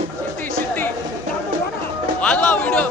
शिट्टी शिट्टी वाजवा व्हिडिओ.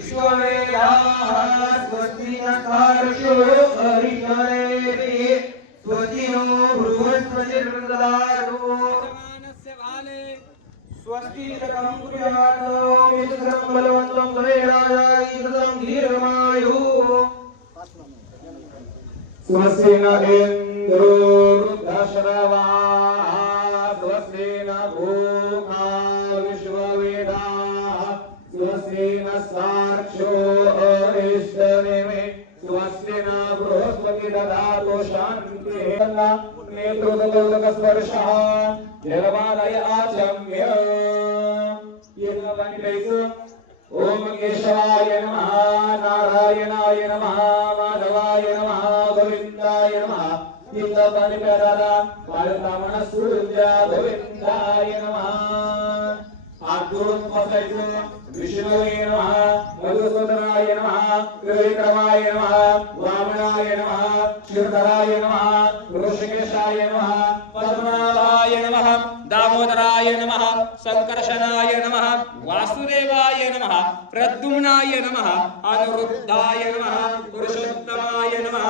विश्ववेदाः स्वस्ति नस्तार्क्ष्यो अरिष्टनेमिः स्वस्ति नो बृहस्पतिर्ददातु स्वस्ति रकं कुर्यात् मित्रं बलवन्तं सवेदायितं दीर्घमायुः स्वस्ति न इन्द्रो वृद्धश्रवाः स्वस्ति न भूमा विश्ववेदाः स्वस्ति नस्तार्क्ष्यो अरिष्टनेमिः स्वस्ति न बृहस्पति ददातु शान्तिः नेत्रोदलोकस्पर्शः जलवालय आचम्य ओम केशवाय नमः नारायणाय नमः माधवाय नमः गोविंदाय नमः इंद्रपरिपदारा पालतामन सूर्या गोविंदाय नमः आत्मोत्पत्तये विष्णुवे नमः मधुसूदनाय नमः त्रिविक्रमाय नमः वामनाय नमः क्षीरधराय नमः ऋषिकेशाय नमः पद्मनाभाय नमः दामोदराय नमः संकर्षणाय नमः वासुदेवाय नमः प्रद्युम्नाय नमः अनुरुद्धाय नमः पुरुषोत्तमाय नमः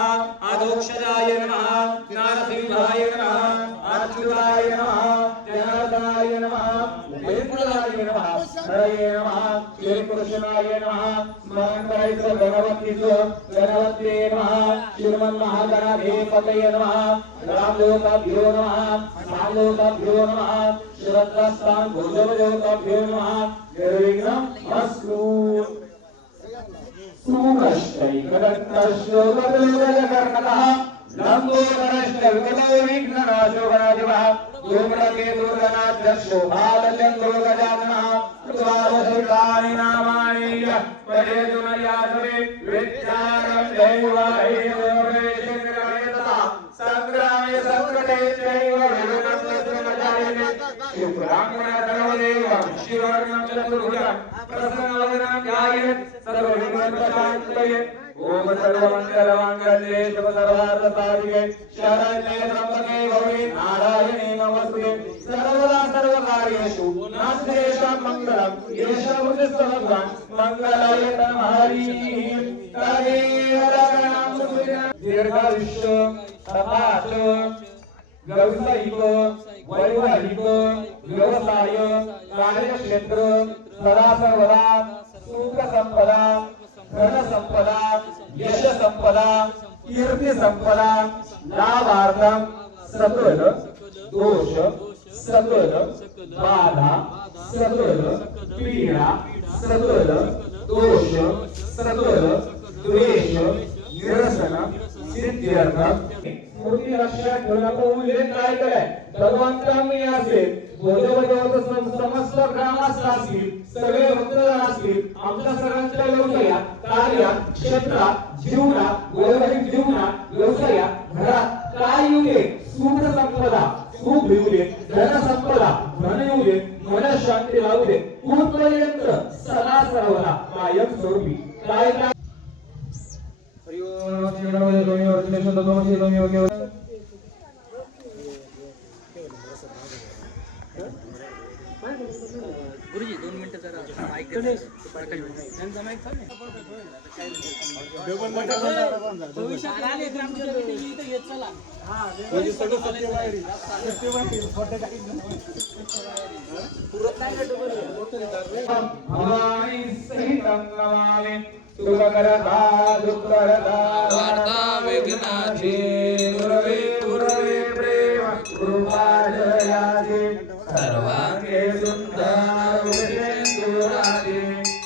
अधोक्षजाय नमः नारसिंहाय नमः अच्युताय नमः जनार्दनाय नमः वेंकटाय नमः हरये नमः श्रीकृष्णाय नमः स्मरणकरैत्र गणपति नमः श्रीमन्महागणाधिपतये नमः रामलोकाभ्यो नमः रामलोकाभ्यो नमः श्रद्धास्थान भोजलोकाभ्यो नमः निर्विघ्नमस्तु सुनश्चैकदन्तश्लोकदोदकर्णकः लम्बोदरश्चविकतो विघ्ननाशो गणाधिपः धूम्रकेतुर्गणाध्यक्षो भालचन्द्रो गजाननः कृत्वावसुतानि नामानि पठेतु न यातवे विद्यारं दैवाहेवरेशेन्द्रवेदता संग्रामे संकटे चैव विघ्नप्रसन्नजायते शुक्राङ्गणधर्मदेवं शिवर्णं चतुर्भुजं प्रसन्नवदनं ध्यायेत् सर्वविघ्नोपशान्तये ओम सर्वमंगलमांगल्ये शुभसर्वार्थसाधिके शरण्ये त्र्यंबके गौरी नारायणे नमस्ते सर्वदा सर्वकार्येषु नास्तेषां मङ्गलं येषामुद्दिष्टभगवान् मङ्गलाय तन्महरिः तदेव रक्षणं दीर्घायुष्य तपास व्यावसायिक वैवाहिक व्यवसाय कार्यक्षेत्र सदा सर्वदा सुख संपदा धन संपदा यश संपदा कीर्ति संपदा लाभार्थम सकल दोष सकल बाधा सकल पीडा सकल दोष सकल द्वेष निरसन सिद्ध्यर्थ स्मृती लक्षात ठेवण्याचा उल्लेख काय केलाय भगवंतांनी असेल समस्त ग्रामस्थ असतील सगळे भक्तजन असतील आमच्या सर्वांच्या व्यवसायात कार्यात क्षेत्रात जीवनात वैवाहिक जीवनात व्यवसायात घरात काय येऊ दे सुख संपदा सुख येऊ दे धन संपदा धन येऊ दे मन शांती लावू दे कुठपर्यंत सदा सर्वदा कायम स्वरूपी काय हरि ओम श्री गणपती गुरुजी 2 मिनिटं जरा माईक त्यांचा माईक चालू भविष्यात आले ग्रामपंचायत मीटिंग इथे येत चला हां म्हणजे सगळं सत्यवायरी फोटो टाकीन पुरत नाही भवानी सहितं नमामि सुखकरदा दुःखकरदा वार्ता विघ्नाची गुरवे गुरवे प्रेम कृपाजयाचे सर्वांगे सुंदर विषेंदुराचे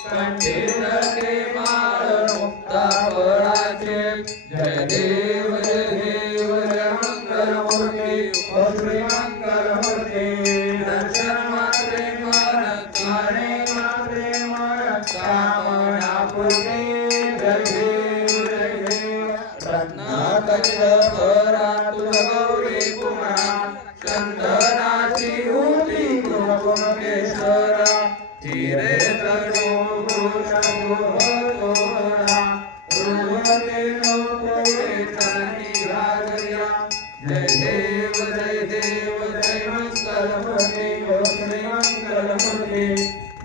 कंठे नटे माळ मुक्ता फळाचे जय देव जय मंगलमूर्ती ओ श्री मंगलमूर्ती दर्शन मात्रे मन काणे मात्रे मन कामना पूर्णे जय देव रत्नाकच भरा तुझ गौरी कुमरा चंदनाची उठी कुमकेश्वरा हिरे तडो भूषणोरा रुवते नो पोळे चरणी घागरिया जय देव जय मंगलमूर्ती ओ श्री मंगलमूर्ती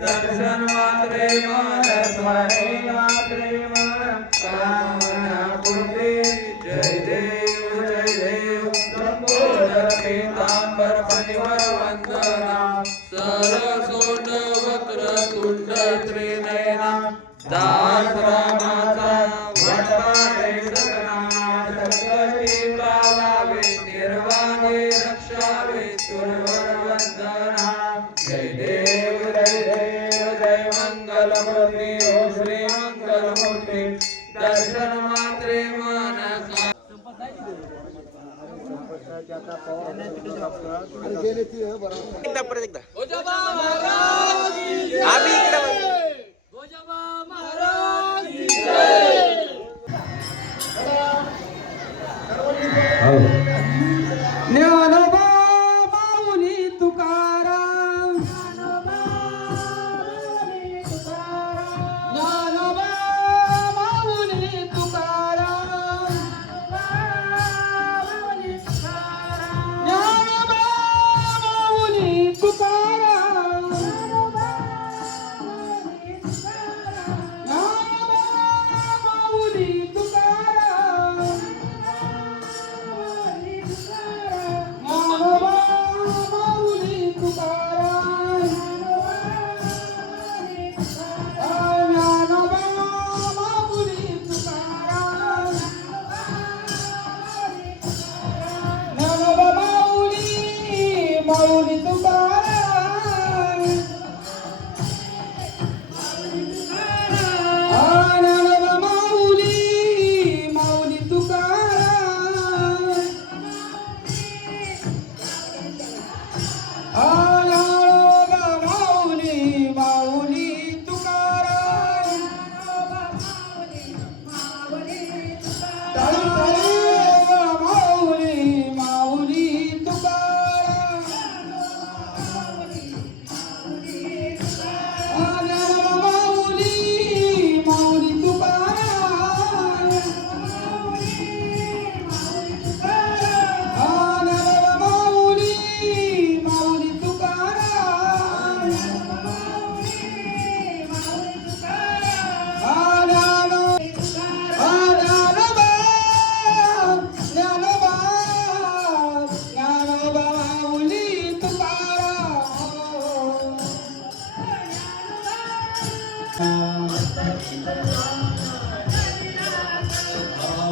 दर्शन मात्रे मन स्मरणे श्रीमान कामनापूर्ती जय देव लंबोदर पीतांबर परिवर वंदना सरसोट वक्रतुंड त्रिनयना दास रामाचा वटवाटे जगन्नाथ सकटी पावावे निर्वाणे रक्षावे तुरवर वंदना जय देव जय मंगलमूर्ती ओ श्री मंगलमूर्ती दर्शन मात्रे मानसा ज्ञानोबा माऊली तुकाराम ज्ञानोबा माऊली तुकाराम ज्ञानोबा माऊली तुकाराम माऊली तुकाराम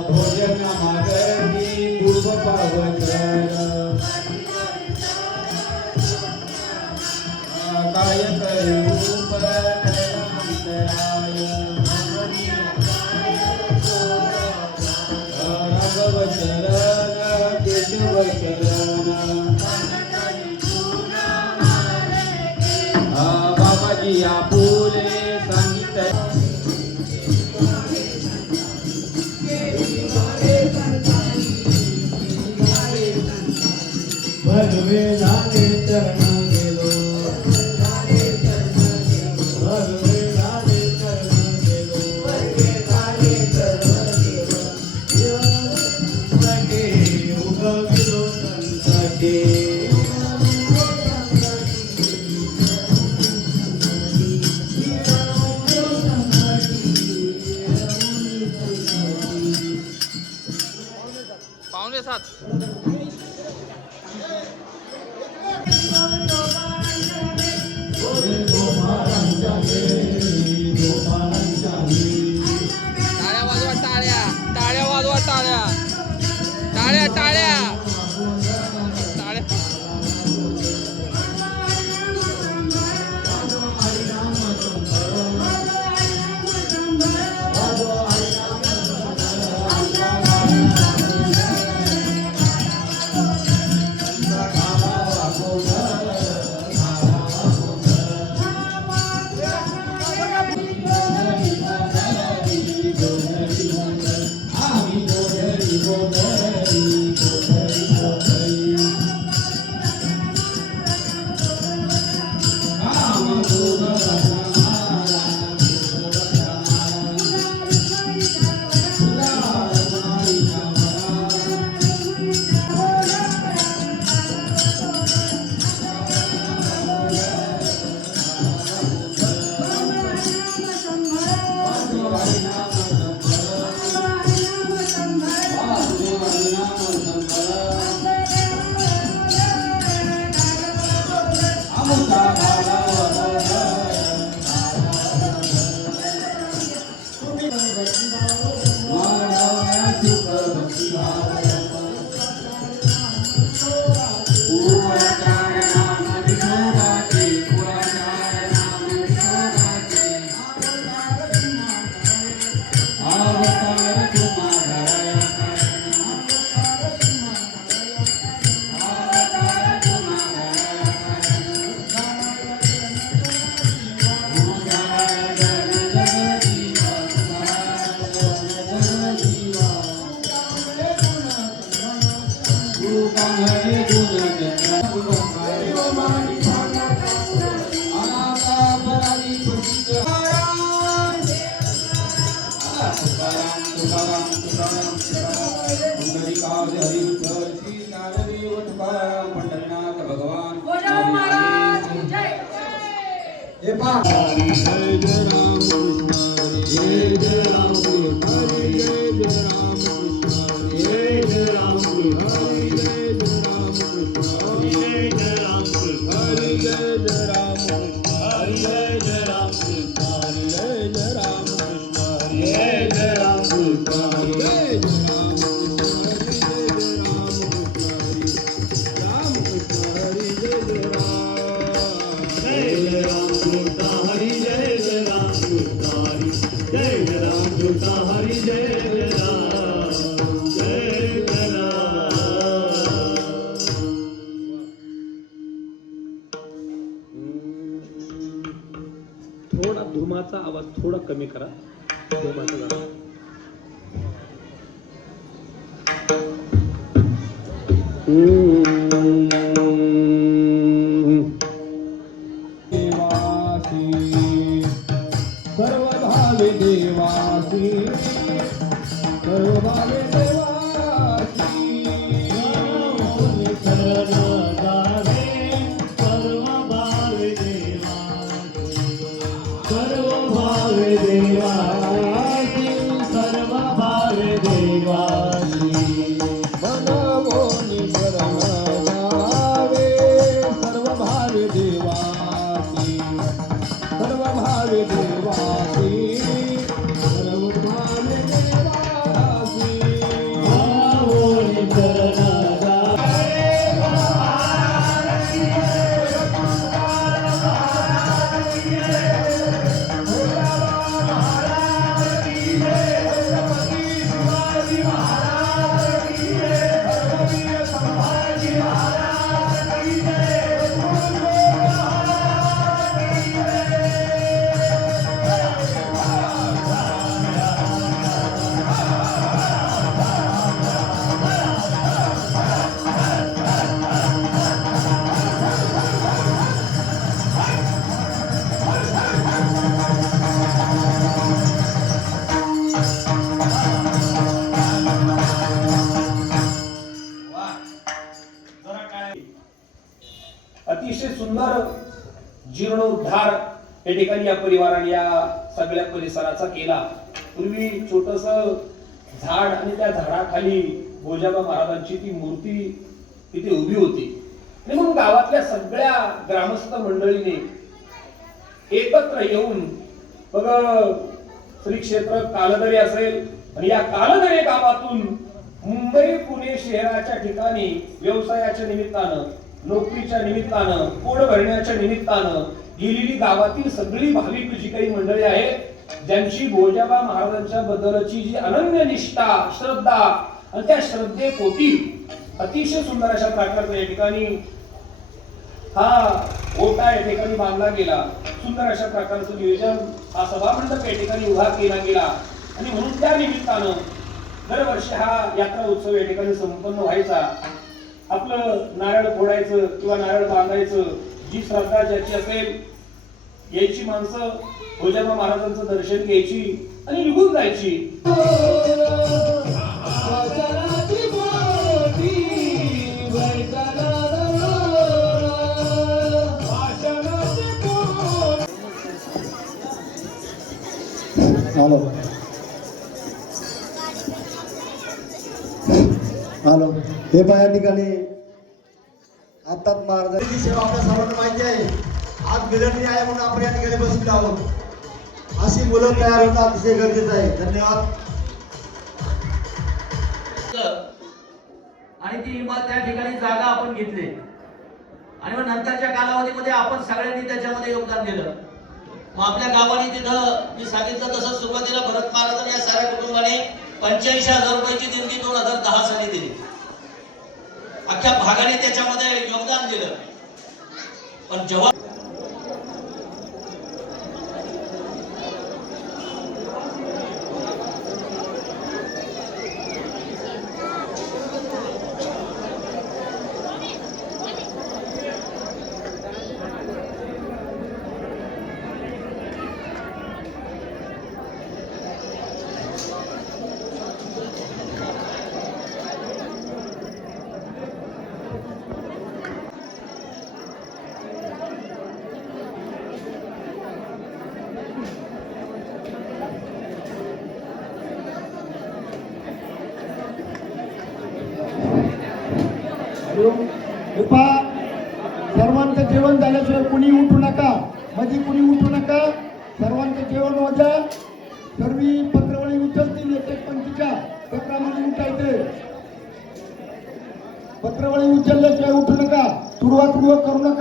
भोजन मागणी पूर्व पावतर काय रूप अंतराय राघव शरण केशव शरण बाबाजी आपुले सांगितले भगवे झाले चरण गेलो भगवे झाले चरण गेलो उगविलो संतके पाहुणे सात टाळ्या वाजवा टाळ्या टाळ्या वाजवा टाळ्या टाळ्या टाळ्या टाळ्या थोडा धुमाचा आवाज थोडा कमी करा. धुमाचा जरा. सर्व भावे देवासी सर्व भावे देवासी शरण जावे सर्व भावे देवासी सर्व भावे देवासी सर्व भावे देवासी मनवोनी शरण जावे सर्व भावे देवासी सर्व भावे देवासी सर्व भावे देवासी भावोनी शरण अतिशय सुंदर जीर्णोद्धार या ठिकाणी या परिवाराने या सगळ्या परिसराचा केला. पूर्वी छोटस झाड आणि त्या झाडाखाली भोजाबा महाराजांची ती मूर्ती तिथे उभी होती आणि म्हणून गावातल्या सगळ्या ग्रामस्थ मंडळीने एकत्र येऊन बघ श्री क्षेत्र कालदरे असेल आणि या कालदरे गावातून मुंबई पुणे शहराच्या ठिकाणी व्यवसायाच्या निमित्तानं नोकरीच्या निमित्तानं पोट भरण्याच्या निमित्तानं गेलेली गावातील सगळी भाविक जी काही मंडळी आहेत ज्यांची भोजाबा महाराजांच्या बद्दलची जी अनन्य निष्ठा श्रद्धा आणि त्या श्रद्धेपोटी अतिशय सुंदर अशा प्रकारचा या ठिकाणी हा ओटा या ठिकाणी बांधला गेला. सुंदर अशा प्रकारचं नियोजन हा सभामंडप या ठिकाणी उभा केला गेला आणि म्हणून त्या निमित्तानं दरवर्षी हा यात्रा उत्सव या ठिकाणी संपन्न व्हायचा. आपलं नारळ फोडायचं किंवा नारळ बांधायचं जी श्रद्धा ज्याची असेल यायची माणसं भोजाबा महाराजांचं दर्शन घ्यायची आणि निघून जायची. हॅलो हॅलो हे पण या ठिकाणी आत्ताच महाराजांची सेवा आपल्या सर्वांना माहिती आहे. आज मिलिटरी आहे म्हणून आपण या ठिकाणी बसलेलो आहोत. अशी मुलं तयार होणं अतिशय गरजेचं आहे. धन्यवाद. आणि ती इमारत त्या ठिकाणी जागा आपण घेतली आणि मग नंतरच्या कालावधीमध्ये आपण सगळ्यांनी त्याच्यामध्ये योगदान दिलं. मग आपल्या गावाने तिथं मी सांगितलं तसं सुरुवातीला भरत महाराज या साऱ्या कुटुंबाने 85,000 रुपयाची देणगी 2010 साली दिली. अख्ख्या भागाने त्याच्यामध्ये योगदान दिलं. पण जेव्हा सर्वांचं जेवण झाल्याशिवाय कुणी उठू नका. म्हणजे कुणी उठू नका. सर्वांचं जेवण वाजा. सर्वी पत्रवळी उचलतील एक पंक्तीच्या त्याप्रमाणे उठायचे. पत्रवळी उचलल्याशिवाय उठू नका. तुडवा करू नका.